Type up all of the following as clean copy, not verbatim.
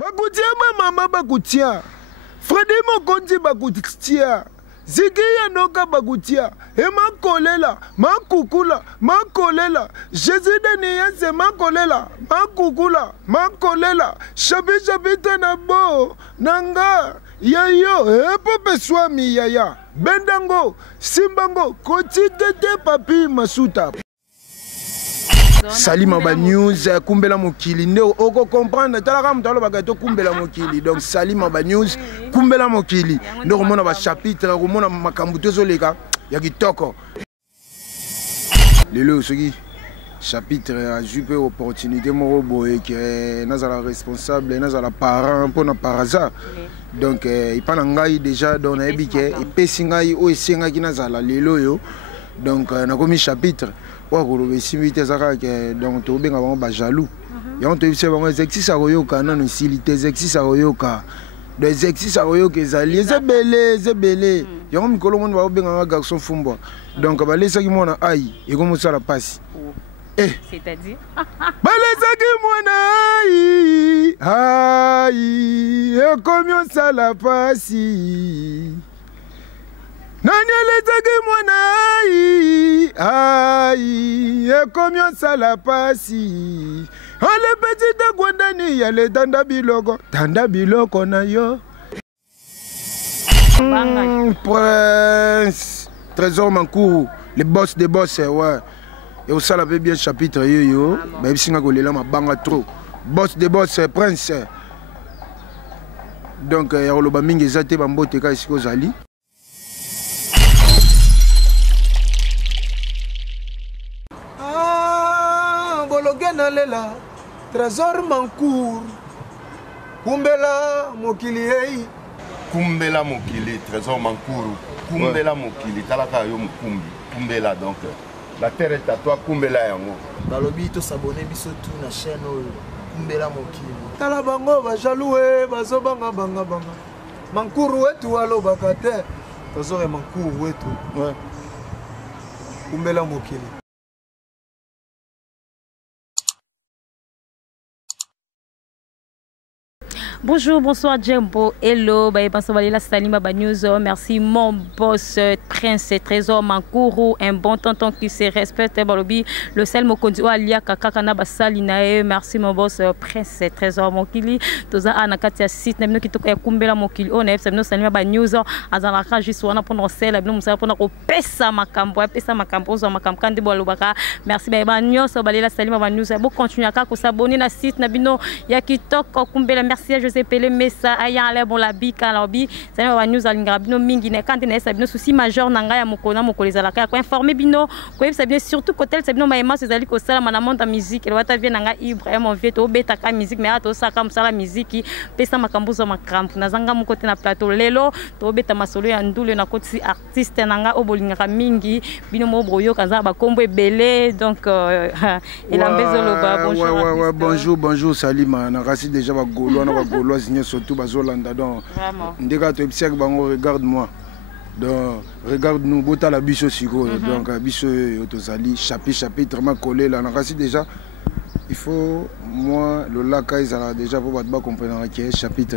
Bakutia mama bakutia. Fredi Mokonzi bakutia. Zigiya noka bakutia. Ema kolela, makukula, makolela. Jésus de Niyanse makolela, makukula, makolela. Shabi shabita na bo, nanga. Yayo, epope swami yaya. Bendango, simbango, kotitete papi masuta. Salima ba news kumbela mokili nde oko comprendre talaka mutalo bagato kumbela mokili donc salima ba news kumbela mokili ndo komona ba chapitre komona makambo tozo leka ya kitoko lelo soki chapitre a jupe opportunité moko boye que nazala responsable nazala parent pour na par hasard donc ipana ngai déjà donc na ebike epesi ngai o esenga ki nazala lelo yo donc nakomi chapitre donc tu es jaloux. Et on te dit que les exercices à Royoka, non, les exercices à Royoka. Les exercices à Royoka, c'est belé, c'est belé. Et on me dit que un garçon fumbo. Donc, les gens qui m'ont aïe, et comment ça la passe. C'est-à-dire aïe, et comment ça la passe. Nani letaki mwana aïe et combien ça la passe. Le petit Gwandani ya le tanda biloko na yo. Prince Trésor Mankourou, le boss des boss ouais. Et au sala bien chapitre yo ba bisinga ko lela mabanga trop. Boss des boss Prince. Donc ya loba mingi ezate ba mbote ka isiko zali. Lela Trésor Mankourou Kumbela Mokili hey Kumbela Mokili Trésor Mankourou Kumbela Mokili talaka yo mukumbi Kumbela donc la terre est à toi Kumbela yango balobi to s'abonner biso tout na chaîne Kumbela Mokili tala bango ba jaloué bazo banga Mankourou wetu alo bakate Trésor Mankourou wetu ouais Kumbela Mokili. Bonjour, bonsoir Djembo, hello, la Salima News, merci mon boss Prince Trésor Mankourou, un bon tonton qui se respecte, le sel Mokondi Alia Kakana Basalinae, merci mon boss Prince Trésor Mokili, toza anakatia site, n'abino qui toka kumbela Mokili, on est Salima News, azalaka juste wana pour nos sel, abino musa pour nos pesa makambo zo makamkandi bolobaka, merci ba nyos la Salima News, bon continuer à s'abonner na site, n'abino ya qui toka kumbela, merci à José Pelé Messa ayale bon la bika lobi ça va nous alinga bino mingi ne quand ne sabino souci majeur nanga ya mokona mokoleza la ko informer bino ko yebisa bien surtout côté sabino maema sezali ko sala mana monta musique le wata bien nanga Ibrahim on vient to beta ka musique mais ato saka msala musique pesa makambuzo makrampu nazanga mu côté na plateau lelo to beta masolo ya ndule na côté artiste nanga obolinga mingi bino mo broyo kaza ba kombo ebele donc il a besoin le bonjour bonjour Salima na rasi déjà ba golo na ba golo surtout bazolanda donc ndeka to observe bango regarde-moi donc regarde-nous bota la biso siko donc biso tozali chapitre ma collé là na rasi déjà il faut moi le lac ezala déjà pour battre comprendre que chapitre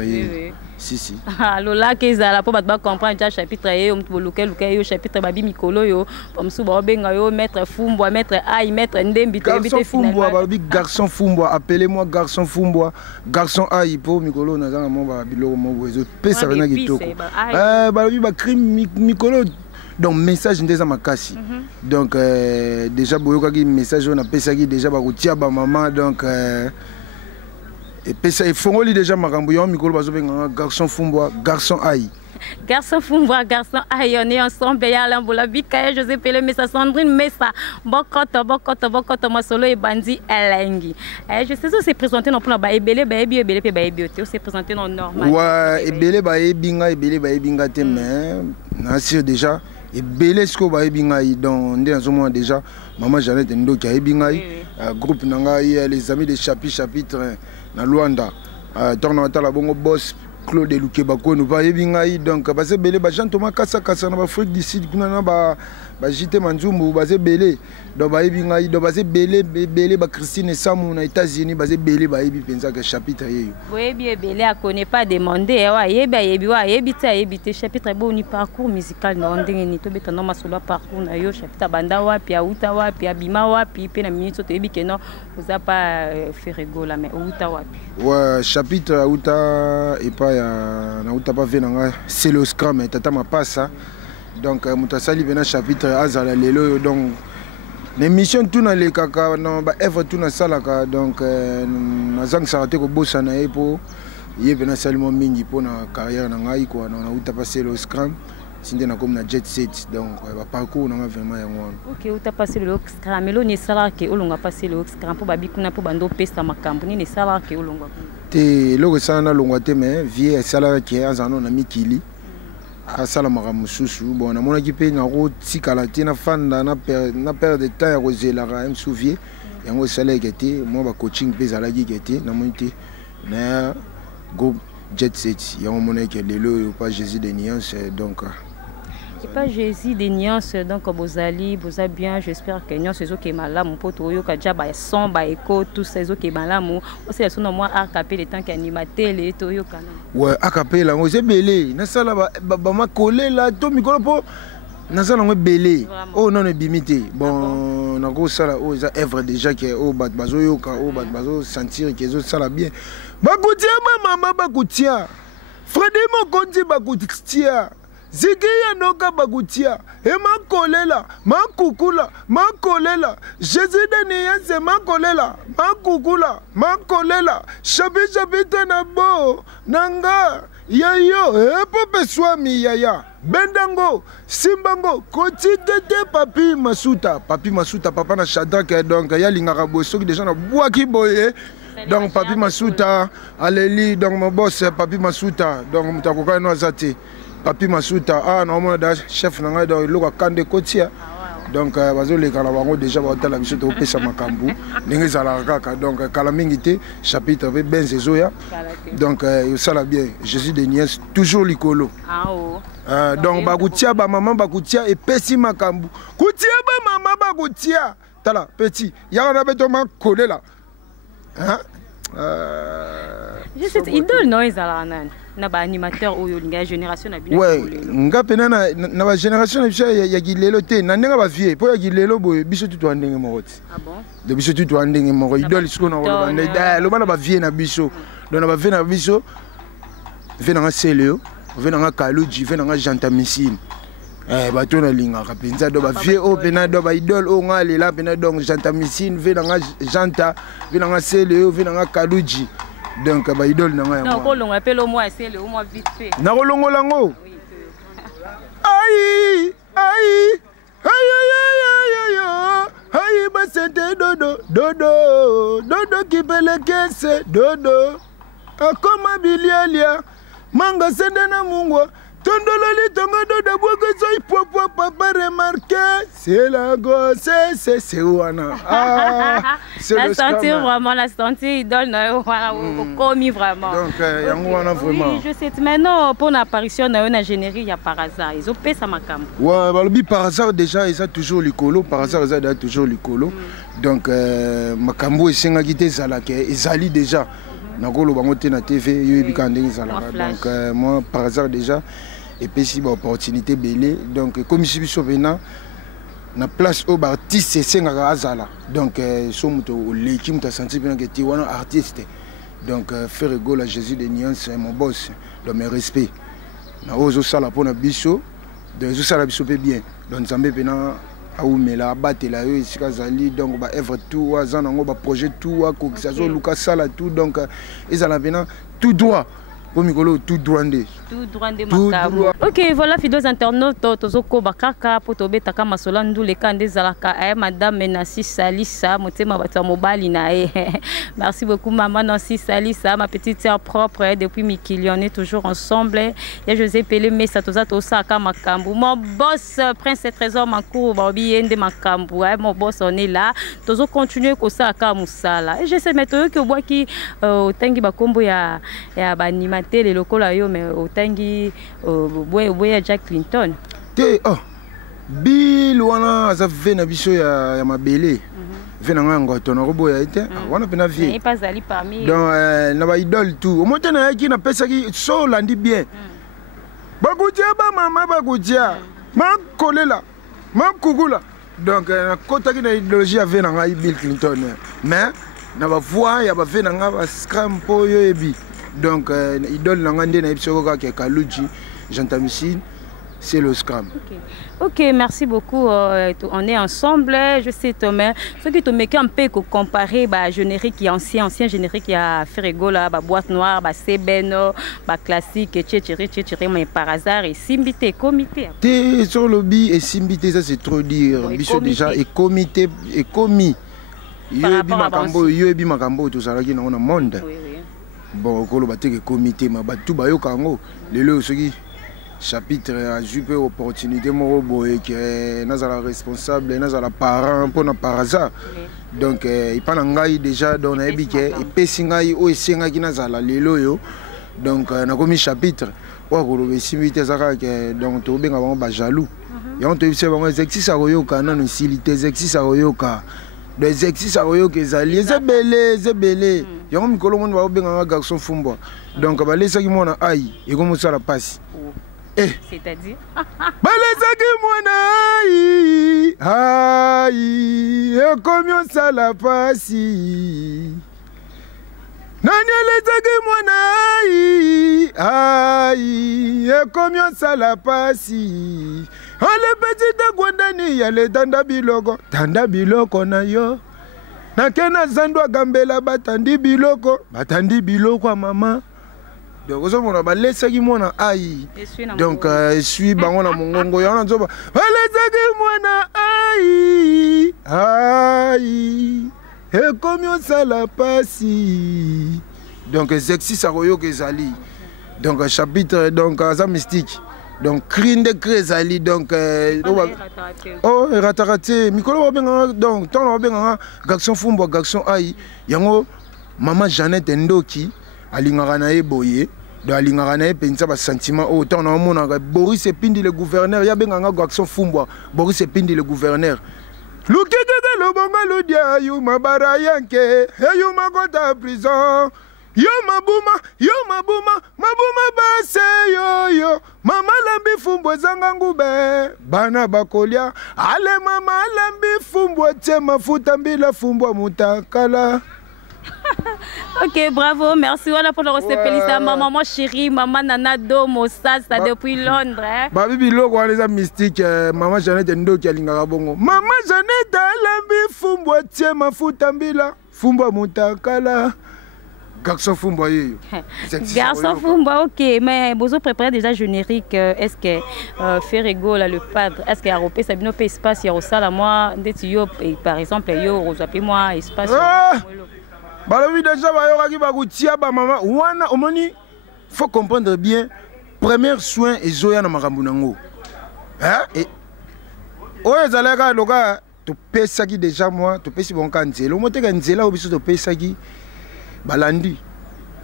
si le lac ezala pour battre comprendre déjà chapitre yo mtboluke luke yo chapitre babi mikolo yo pomsu ba benga yo maître Fumbwa maître Aïe maître Ndembi to bité finalement garçon Fumbwa appelez-moi garçon Fumbwa garçon Aïe pour mikolo na zanga mo ba biloko mo bozo pesa bana kitoko babi ba crime mikolo. Donc message ndeza makasi donc déjà boyoka ki message on a pesaki déjà ba kotia ba maman donc et pesa il faut déjà makambo yo mikolo bazo benga garçon Fumbwa garçon Aïe garçon Fumbwa garçon Aïe on est ensemble ya lambola bika José Pelé Messa Sandrine Messa bokoto masolo et bandi elengi je sais ça c'est présenté non pour ba ebele ba ebi c'est présenté non normal ouais ebele ba ebinga te mais na sûr déjà et belé ce que va ebingai dans moment déjà maman Jeannette Ndo qui a ebingai groupe nanga les amis de chapitre na Luanda tourna la bongo boss Claude Luke Bako nous va ebingai donc parce que belé ba Jean Thomas kasa na Afrique du Sud kuna na ba bajite manzumbu baze belé donc bayebi ngai donc baze belé ba Christine Samu na États-Unis baze belé bayebi penza que chapitre yeyo boyebi belé a connaît pas demander wa yebi te chapitre bo ni parcours musical na ndenge ni to beta no masolo parcours na yo chapitre banda wapi auta wapi abima wapi pe na minute to yebi que non vous a pas fait rigoler mais auta wapi ouais chapitre auta et pas na auta pas venanga c'est le scrum tata ma passa donc mutasali bena chapitre azala lelo donc l'émission tout na le kaka non ba œuvre tout na salaka donc nazang sarate ko bossa na epo yebena salimo mingi po na carrière na ngai quoi na uta passer le scrum sinde na comme na jet set donc ba parcours na vraiment ya ngwana OK uta passer le scrum melo ni sala ke olonga passer le scrum po babikuna po bando pesta makambo ni sala ke olonga te loko sana longwa te mais vie sala ke azano na mikili asala maramususu bon namonaki pe na kotikala te na fanda na perdre de temps ya kozelaka me souvier yango esalaki te mwa bacoaching mpe ezalaki te namoni te na groupe jet set yango monaki lelo oyo pas Jésus de nuance donc pas Jésus des nuances donc bozali boza bien j'espère que nuance ezo ke malamu poto oyo ka jaba son ba écho tout ces ezo ke malamu aussi son moi a capé le temps qu'animateur les to yo kana ouais a capé là c'est belé na sala ba ma coller là to mikolo po na sala ngo belé oh non bimité bon na go sala oh ça œuvre déjà que oh bat bazo yo ka oh bat bazo sentir que ezo sala bien bakutia mama bakutia Freddy Mokonzi bakutia Zikia noka bagutia, makolela, makukula, makolela, Jésus de Niense, makolela, makukula, makolela, Shabita nabo, nanga, yayo, pope swami yaya, bendango, simbango, kotitete papi masuta, papa na Shadrach, donc yalinga raboso qui déjà na boaki boye. Donc papi masuta, aleli, donc mon boss, papi masuta, donc mutakoka no azate. Papi Masuta normalement chef nanga donc loka kande kotia donc bazo le kala bango déjà ba tala biso to pesa makambu ndenge zala kaka donc kala mingi te chapitre ve benzezoya donc ça bien Jésus de Niès toujours likolo donc bakutia ba maman bakutia et pesi makambu kutia ba maman bakutia tala petit ya na beto ma coller là hein je sais idole non ezala nani na ba animateur oyo linga génération na bino ouais nga pena na ba génération na biso ya gilelo te na ndenga ba vie po ya gilelo boy biso tu to ndenge moroti ah bon de biso tu to ndenge moro idole siko na ba ndé lo bana ba vie na biso donc na ba vie na biso ve na nga seleo ve na nga kaluji ve na nga janta missile bato na linga ka penza do ba vie o pena do ba idole o nga lela pena donc janta missile ve na nga janta ve na nga seleo ve na nga kaluji donc ba idole na nga non ko longa pelo moi c'est le moi vite fait na ko longo lango ai ba sente dodo kipele kese dodo akoma bilialia manga sende na mungwa tondololi tongo dodo bwoko zoi popo papa remarqué c'est la gosse c'est wana c'est la sentir vraiment la sentir idole na commis vraiment donc yango wana vraiment oui je sais maintenant pour l'apparition na na générique ya par hasard ils ont payé ça makambo ouais balobi par hasard déjà ils a toujours likolo par hasard ils a toujours likolo donc makambo esengaki te ezalaka ezali déjà nakolo bango te na TV yo ebika ndenge ezalaka donc moi par hasard déjà et puis si opportunité belé donc comme si biso pena na place au artiste sengaka azala donc so muto leki muta senti bien que ti wana artiste donc faire rigolo à Jésus de Nuance mon boss donc mes respects na ozo sala pona biso de zo sala biso pe bien donc Nzambe pena aumela batela yo esika zali donc ba œuvre tout azana ngo ba projet tout ko kisazo luka sala tout donc ezala pena tout droit pour Mikolo tout droit de Makabo. Ok, voilà, fidèles internautes, tozoko bakaka pour tobeta kama solandu le kande zalaka madame Nancy Salissa, motema bato mobali na Merci beaucoup maman Nancy Salissa, ma petite sœur propre depuis Mikili, on est toujours ensemble. Il y a José Pelé Mesa toza tosaka makambu. Mon boss Prince Trésor Mankourou babi ende makambu. Mon boss on est là. Tozo continuer ko saka musala. Et je sais maintenant que boaki tangi bakombo ya ba les locaux là yo mais au tangi boya Jack Clinton te oh Bill wana aza ve na biso ya mabele. Ve na nganga to na robo ya été. Wana pena vie. Et pas ali parmi. Donc na ba idole tout. Au monte na yaki na pesa ki so landi bien. Bakutia ba mama bakutia. Ma kolela. Ma kugula. Donc na kota ki na idéologie ya ve na ngai Bill Clinton. Mais na ba voix ya ba ve na nga ba scram po yo ebi. Donc idole na nga nde na biso ka Kaluji Jantamisi. C'est le scrum. Ok, merci beaucoup. On est ensemble. Je sais, Thomas. Ce qui te met un peu comparer le générique qui est ancien générique qui a fait rigolo, la boîte noire, la Sebeno, la classique, mais par hasard, et Simbité, comité. T'es sur le lobby et Simbité, ça c'est trop dire. Biso déjà, et comité, et commis. Yoebi Makambo, tout ça, qui est dans le monde. Bon, quand on va dire comité, mais tout va y avoir le chapitre à jupe opportunité moro boye que nazala responsable nazala parent pour na par hasard donc il pas ngai déjà dans na ebike et pesingai o esenga ki nazala lelo yo donc na komi chapitre wa ko le simité zaka que donc to benga ba jaloux et on te dit c'est bon exercice a koyoka na no silité exercice a koyoka des exercices a koyoka ezali zebele yango mikolo mon ba benga garçon fumbo donc ba lesa ki mona ai et comme ça la passe. C'est-à-dire balezaki mwana ai ekomi osala pasi nani alezaki mwana ai ekomi osala pasi ale petite gwandani yale tanda biloko na yo nakena zandu agambela batandi biloko a mama. Donc, on a balayé qui mona aïe. Donc, je suis bango na mongongo. Y en a zoba. Balayé qui mona aïe, aïe. Et comme ça la passe. Donc, exercice à royo que zali. Donc, chapitre donc ça mystique. Donc, crine de crésali. Donc, oh, rataraté. Mikolo benga donc, ton benga garçon fumbo garçon aïe. Yango maman Jeannette Ndoki. Alingara na eboye do alingara na pensa ba sentiment autant na mona Boris Epindi le gouverneur ya benga action fumbwa Boris Epindi le gouverneur lukeke lo bonga lo dia yu mabara yanke yu makota prison yo mabuma base yo mama lambi fumbwa zanga ngube bana bakolia ale mama lambi fumbwa tie mafuta mbila fumbwa mutakala. Ok, bravo, merci voilà pour le respect. Maman chérie, maman Nana Domo, ça depuis Londres. Babi Biloko, on les a mystiques. Maman Jeannette Ndo qui a l'ingabongo. Maman Jeannette a l'ambi fumbo tie mafuta mbila fumbo mutakala. Garçon fumbo yo. Garçon fumbo, ok, mais vous préparez déjà générique. Est-ce que Ferrego là le padre, est-ce qu'il y a repé Sabino fait espace il y a ça là moi d'etio par exemple yo rosapi moi espace. Balobi déjà bayoka bakutia ba mama wana omoni faut comprendre bien premier soin ezoya na makambo nango hein et oyo zalaka loka to pesa ki déjà moi to pesi bon kanzela omoteka nzela obiso to pesa ki balandi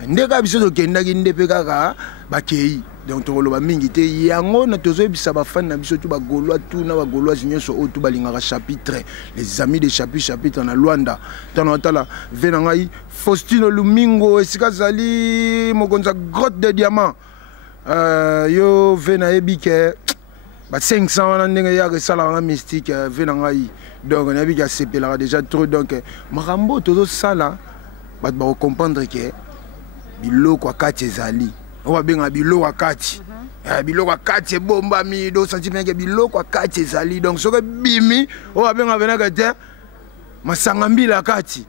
ndeka biso to kenda ki ndepe kaka bakei donc to loba mingi te yango na tozo bisa ba fan na biso tu ba gaulois tout na ba gaulois nyonso o tu balingaka chapitre les amis de chapitre na Luanda tano tala venangai Faustino Lumingo esika zali mokonza grotte de diamant yo vena ebike ba 500 wana ndenge ya resala na mystique venangai donc na bika sepela déjà trop donc makambo tozo sala ba comprendre que biloko akati ezali oba benga biloko akati biloko akati bomba mi do sentiment que biloko akati ezali donc soki bimi oba benga venaka te masanga mbila akati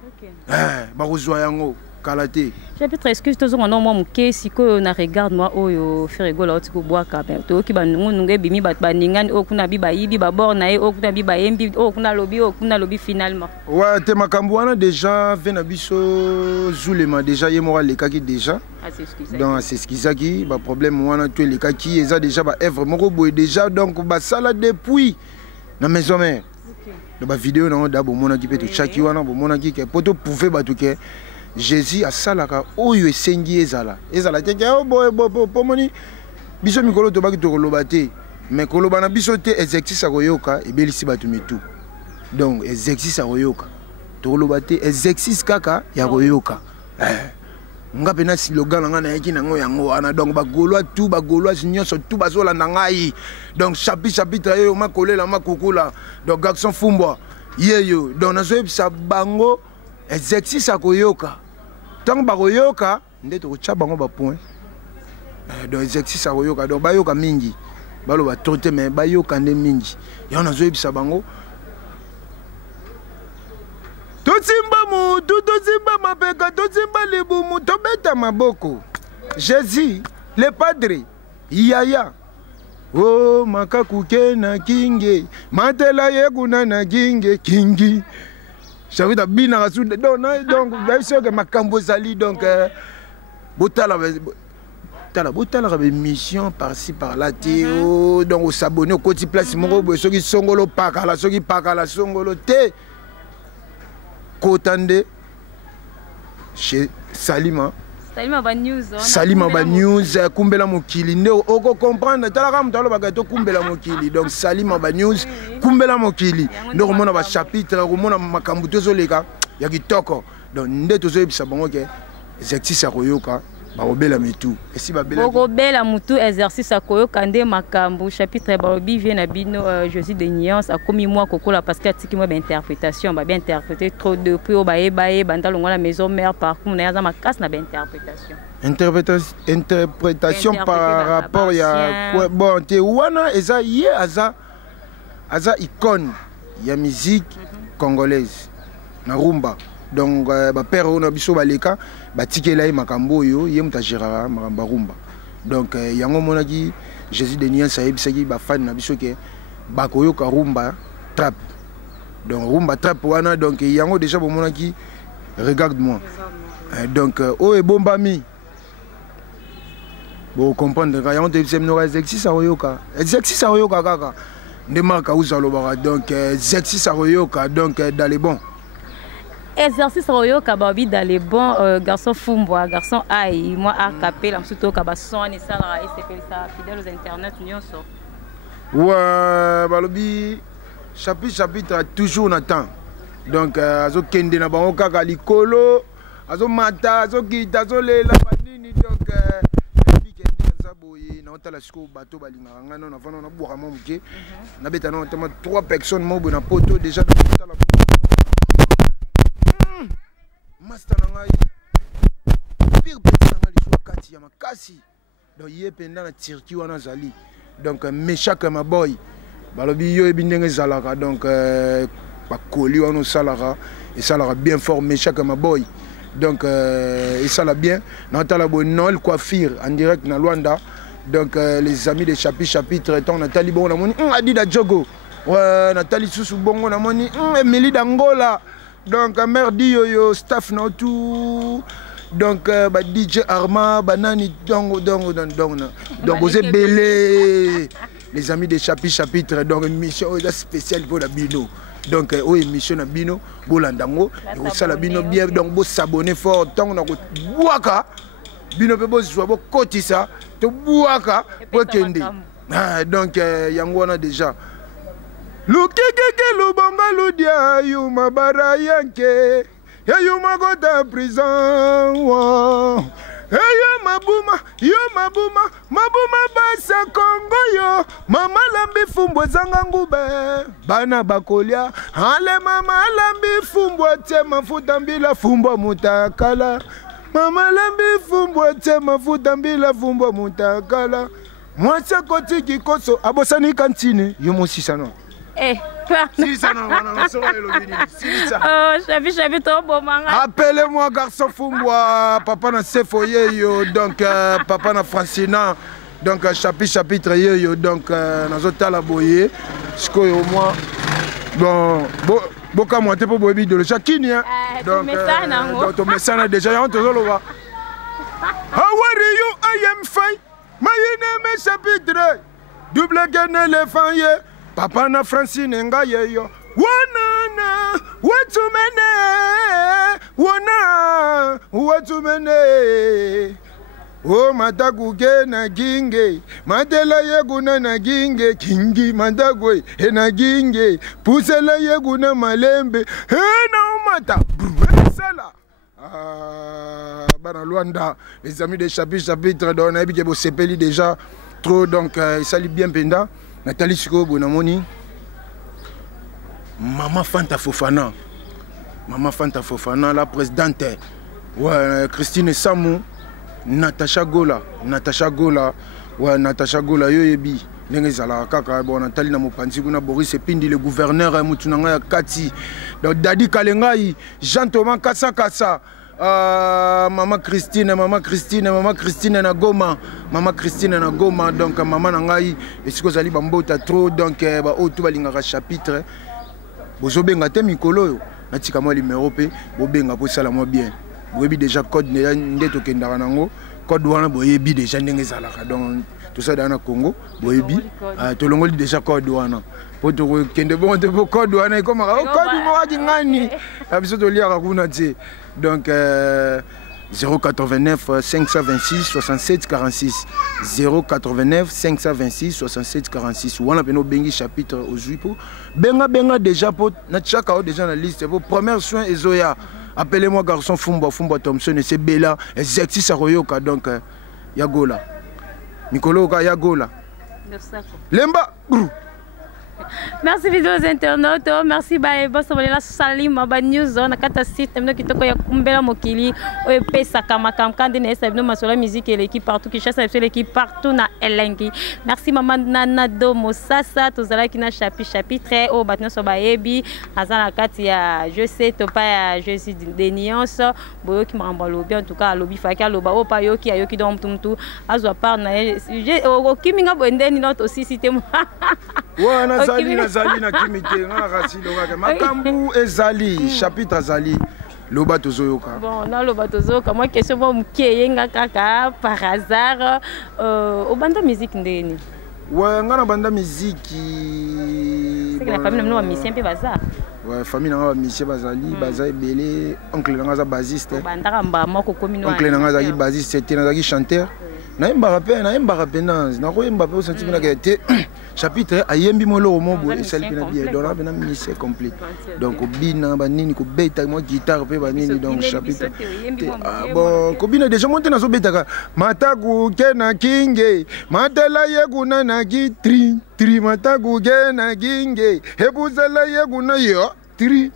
bakozwa yango kalaté chapitre excuse tozo ngona mo muke siko na regarde moi oyo Ferrego la otiko boaka to ki banungu nunge bimi bat baningani okuna biba yibi ba borna e okuna biba yembi okuna lobi finalement ouais te makambo wana déjà vena biso zulema déjà yemora lekaki déjà donc c'est ce qui ça qui ba problème wana to lekaki eza déjà ba œuvre moko boy déjà donc ba sala depuis na maison mère de ba vidéo na d'abo mona ki peto chaki wana bo mona ki ke poto pouvait batuke Jésus a salaka oyo esengi ezala teke o boy pomoni biso mikolo to baki to kolobate mais koloba na biso te exercice akoyoka ebelisi bato mitu donc exercice akoyoka toloba te exercice kaka ya koyoka nga pena slogan nga na yaki nango yango wana donc bagolois tout bagolois nyonso tout bazolanda ngai donc chapitre yo makolela makukula donc garçon fumbwa yeyo donc nazoyebisa bango exercice akoyoka ntango bakoyoka nde tokotya bango bapoint donc exercice akoyoka donc bayoka mingi baloba to te mais bayoka nde mingi yango nazoyebisa bango tosimba mutu tosimba mapeka tosimba libumu tobeta maboko Jésus le padre yaya oh makakuke na kinge matela yekuna na kinge kingi chavita bina kasude donc bien que makambo zali donc botala botala mission par-ci par-là donc au s'abonner au côté place moko boy soki songolo pakala soki pakala songolo te kotande chez Salima ba news Salima ba news kumbela mokili nde oko comprendre tala kam talo bagato kumbela mokili donc Salima ba news kumbela mokili ndo komona ba chapitre komona makambu tozoleka ya kitoko donc nde tozoyebisa bango ke exercice akoyoka baobela mitu esi babela bokobela mutu exercice akoyoka nde makambu chapitre baobi vient na bino Jésus de nuance akomi moi kokola parce que atiki moi interprétation ba bien interpréter trop de puis o bae banda longa la maison mère par contre na za makas na ba interprétation par rapport ya bon te wana eza ye aza icône ya musique congolaise na rumba donc ba père on a biso baleka batikela ye makambo yo ye muta gérara makamba rumba donc yango monaki Jésus de nuance ayebisaki ba fan na biso ke bakoyoka rumba trap donc rumba trap wana donc yango déjà bomonaki regarde-moi donc o e bombami bo comprendre ka yango te semno exercice ayoka kaka nde marka uzalobaka donc exercice ayoka donc dans les bons exercice ayoka babi dans les bons garçon fumbwa garçon ai moi a capé la surtout ka ba son et ça et c'est fait ça fidèle aux internet nyonso ouais balobi chapitre toujours na temps donc azo kende na bango kaka likolo azo mata azo kita azo lela banini donc boye na otala siko bato balingaka ngana na vana na boka momuke na beta na otama 3 personnes mobo na poto déjà na otala master na ngai pire petit na ngai liswa kati ya makasi donc ye penda na Turquie wana zali donc meshaka ma boy balobi yo ebindenge zalaka donc bakoli wana salaka et salaka bien fort meshaka ma boy donc et ça l'a bien Nathalie Noël coiffure en direct na Luanda donc les amis de chapitre étant Nathalie bon na moni Adida Jogo ouais Nathalie Sousou bongo na moni Emily d'Angola donc mère yo staff na tout donc ba DJ Arma banani donc vous êtes belé les amis de chapitre donc une mission spéciale pour la bino donc o émission na bino bolandango o sala bino bien donc bo s'abonner fort tant na ko buaka bino pe bo zo bo kotisa to buaka po kende donc yango na déjà lukekeke lubonga ludia yuma barayanke yuma gota prison mabuma basa Kongo yo mama lambi fumbwa zanga ngube bana bakolia ale mama lambi fumbwa te mafuta mbila fumbwa mutakala mama lambi fumbwa te mafuta mbila fumbwa mutakala mwasa koti kikoso abosani kantine yo mosisa no appelez-moi garçon fumbwa papa na sefoye yo donc papa na Francina donc chapitre yo donc nazotala boye sikoyo moi bon boka monter pour boyebi de le chakini donc ton message déjà on te lova how are you I am fine my name is chapitre double gain éléphant ye papa na Francine nga yeyo wana watumene Oh matakuke na ginge matela yeguna na ginge kingi matakwe na ginge pusela yeguna malembe na umata sala bana Luanda les amis de chapitre donc on a bien sepeli déjà trop donc ça lui bien penda Nathalie Siko bonamoni Maman Fanta Fofana la présidente ouais Christine Samou Natacha Gola ouais Natacha Gola yoyebi ndenge zala kaka bon Nathalie na mopanzi kuna Boris Epindi le gouverneur mutunanga ya Kati donc Dadi Kalengai Jean Thomas Kassa Maman Christine na Goma donc maman nangai esiko zali bambota trop donc ba otu balingaka chapitre bozobenga te mikolo yo natika mo numéro pe bobenga po sala mo bien boyebi déjà code nde tokendaka nango code wana boyebi déjà ndenge ezalaka donc tout ça dans le Congo boyebi tolongoli déjà code wana po tokende bon te po code wana ekoma code mo wadi ngani abiso toliaka kuna te donc 089 526 67 46 089 526 67 46 wana peno bengi chapitre au juipo benga déjà pour na chaka déjà na liste pour premier soin ezoya appelez-moi garçon Fumba Thompson et c'est Bella exercice à Royoka donc yagola Mikolo ka yagola lemba Merci vidéos internautes, merci boss la salima ba news on akata système no kitoko ya kumbela mokili o pesa kama kamkande na sabino masola musique et l'équipe partout qui chasse l'équipe partout na elengi. Merci maman Nana do Mosasa tozala ki na chapitre o batna so ba yebi azana kati ya je sais to pas ya Jésus des nuances boyo ki mamba lobi en tout cas lobi faki loba o pa yoki ayoki dom tumtu azwa par na o kiminga bondeni not aussi cité moi. Ouais, nazali na kimite nga rasilo kaka makambu ezali chapitre azali loba tozoyoka bon na loba tozoyoka moi question mo mukeye nga kaka par hasard au banda musique ndeni ouais nga na banda musique c'est que la famille nous a mis un peu bazar ouais famille na missie bazali bazai belé oncle nga za bassiste banda mba moko komino oncle nga za bassiste c'était na za chanteur na yemba rapena na ko yemba pe senti na ke chapitre ayembi molo mobo et celle pena bien donc na ministère complet donc obina banini ko beta mo guitare pe banini donc chapitre bon ko bina déjà monter na so beta mataku ke na kinge matela yeguna na tri mataku ke na kinge hebuzela yeguna yo tri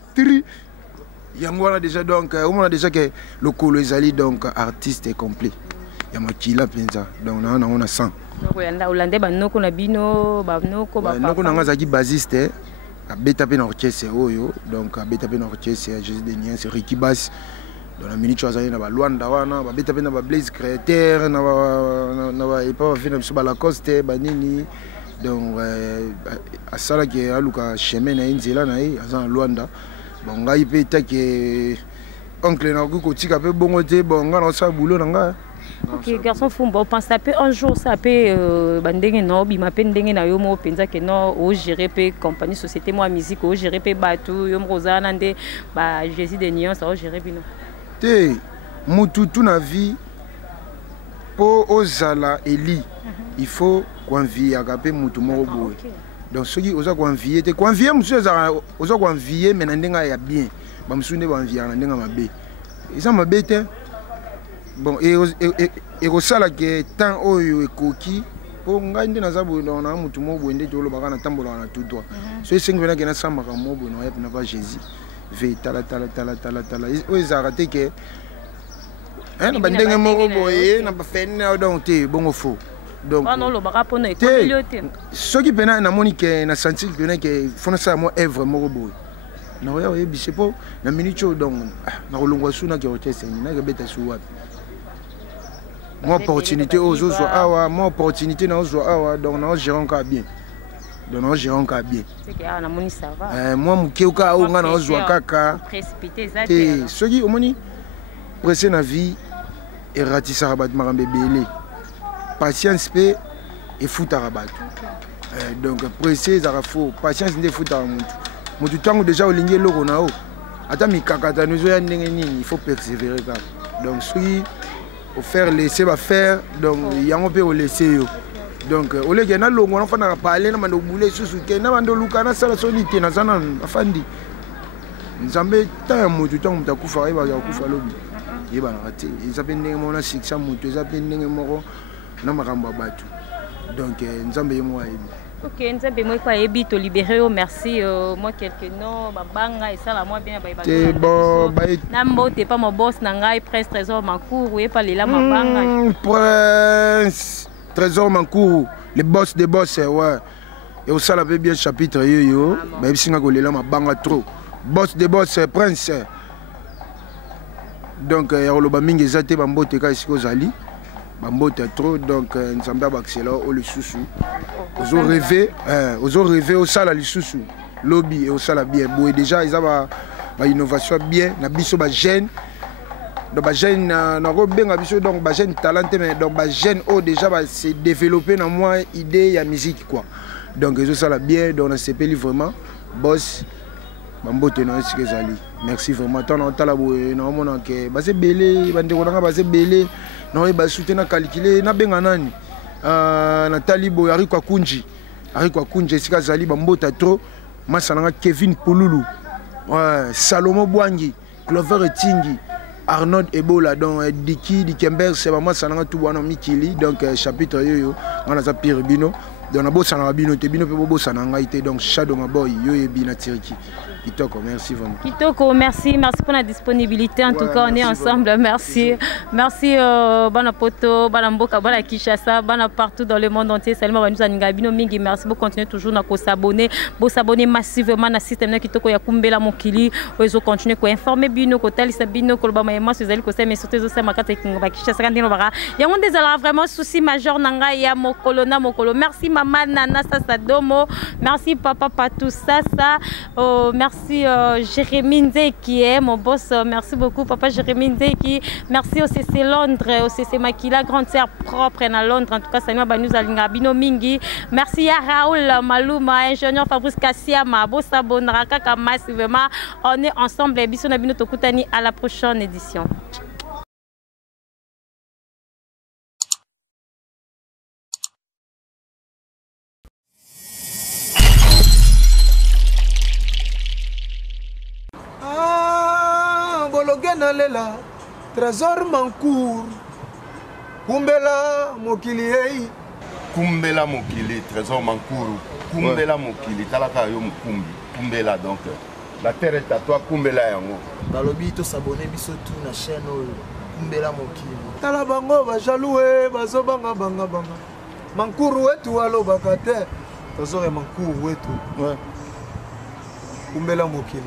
yango wana déjà donc on a déjà que le colo ezali donc artiste complet ya makila penza donc on a 100 donc yanda olande banoko na bino banoko ba noko nanga zaki bassiste abeta pe na orchestre oyo donc abeta pe na orchestre ya Jésus des Niens c'est Ricky Bass dans la minute choisi na ba Luanda wana babeta pe na ba Blaze Créateur na ba et pas faire sur la Coste banini donc asala ki aluka chemin na inzela na yi azan Luanda bon ngai pe take oncle na ko tika pe bongo te bon nga na sa boulot na nga. Ok, garçon Fumba, on pense que un jour ça peut bandenge no bi m'appelle ndenge na yo mo penza que non au gérer pe compagnie société moi musique au gérer pe batou yo mroza nande ba Jésus des nuances au gérer bino. Te mutu tout na vie po ozala eli il faut convier agape mutu moko boye. Donc ceux qui osa convier te convier musu osa convier mais ndenga ya bien ba musu ne ba convier na ndenga mabe. Isa mabe te bon et osala ke temps oyo ekoki po ngai nde naza boye na mutu mo boye nde tolobaka na tambola na tout droit so esengi pena ke nasambaka mo boye na yepe na ba Jésus ve tala oyo ezalaka te ke na bandenge moko boye na bafene donc te bongo faux donc soki pena namoni ke na sentir pena ke fona sala mo œuvre moko boye na oya oyebise po na minute oyo donc nakolongwa su na ke oteseni nakebeta su wapi moi opportunité aux autres awa moi opportunité na aux awa donc na gérons ka bien donc na gérons ka bien c'est que na moni ça va moi mukeuka o nga na ozwa kaka précipité ça te soki omoni pressé na vie et ratissaka bato makambe belé patience pe et futaka bato donc pressé ezaka faux patience nde futaka mutu tango déjà olingi eloko na o ata mikakatano ezoya ndenge nini il faut persévérer kaka donc soki faire laisser va faire donc yango pe o laisser yo donc au lieu que na longo na fana parler na mando boule susu ke na mando luka na sala sonité na zana afandi nzambe ta mutu ta mutu kufa iba ya kufa lobi yeba na rate nzambe ndenge mona siksa mutu nzambe ndenge moko na makambo batu donc nzambe yemo ayebi. Ok, nzambe moi quoi ebi to libérer oh merci moi quelques noms babanga et ça la moi bien ba te bon ba nambo te pas mon boss na ngai Prince Trésor Mankourou et pas lela mabanga Prince Trésor Mankourou le boss des boss ouais et au sala pe bien chapitre yo ba bisinga ko lela mabanga trop boss des boss Prince donc ya loba mingi zate ba mbote ka isiko zali ba mbote trop donc nzamba ba excellent au le susu ozo rêver au sala le susu lobby et au sala bien boy déjà ils a ba innovation bien na biso ba jeune donc ba jeune na ko benga biso donc ba jeune talenté mais donc ba jeune oh déjà ba se développer dans moi idée ya musique quoi donc ils ça la bien donc on s'est payé vraiment boss bambote na esike zali merci vraiment tant on tala boye na mona ke ba se belé bande ko nga ba se belé na ba soutenir calculer na benga nani na talibo ari kwa kunji esika zali bambota trop masana Kevin Pouloulou ouais Salomo Bwangi Clover Tingi Arnold Ebola donc Diki Dikember c'est maman sananga tout wana mikili donc chapitre yoyo on a za pire bino donc na bossa na bino te bino pe bossa na ngai te donc Shadow Maboy yoyo bina tiriki Kitoko, merci vraiment. Kitoko, merci pour la disponibilité. En tout cas, on est ensemble. Merci. Merci, Banapoto, Banamboka, Banakishasa, Bana partout dans le monde entier. Salut, nous Aningabino Mingi. Merci beaucoup. Continuez toujours à s'abonner. Vous s'abonner massivement à le système Kitoko Yakumbela Mokili. Vous continuez à informer Bino, Kotal, Sabino, Kolbama et moi, si vous allez côté, mais surtout, c'est ma carte et Kishasa Kandino Bara. Il y a un vraiment souci majeur Nanga ya Mokolona Mokolo. Merci, maman Nana Sasadomo. Merci, papa Patou Sasa. Merci. Merci Jérémy Nzeki, mon boss. Merci beaucoup, papa Jérémy Nzeki. Merci au CC Londres, au CC Makila, grande sœur propre à Londres. En tout cas, ça nous a Alinga Bino Mingi. Merci à Raoul Malouma, ingénieur Fabrice Kassiama, Bossa Bonraka, massivement. On est ensemble, et Bissona Bino Tokutani à la prochaine édition. Lela Trésor Mankourou Kumbela Mokili Kumbela Mokili Trésor Mankourou Kumbela Mokili talaka yo mukumbi Kumbela donc la terre est à toi Kumbela yango balobi to s'abonner biso tout na chaîne Kumbela Mokili tala bango ba jaloué bazo banga Mankourou wetu alo bakate Trésor Mankourou wetu ouais Kumbela Mokili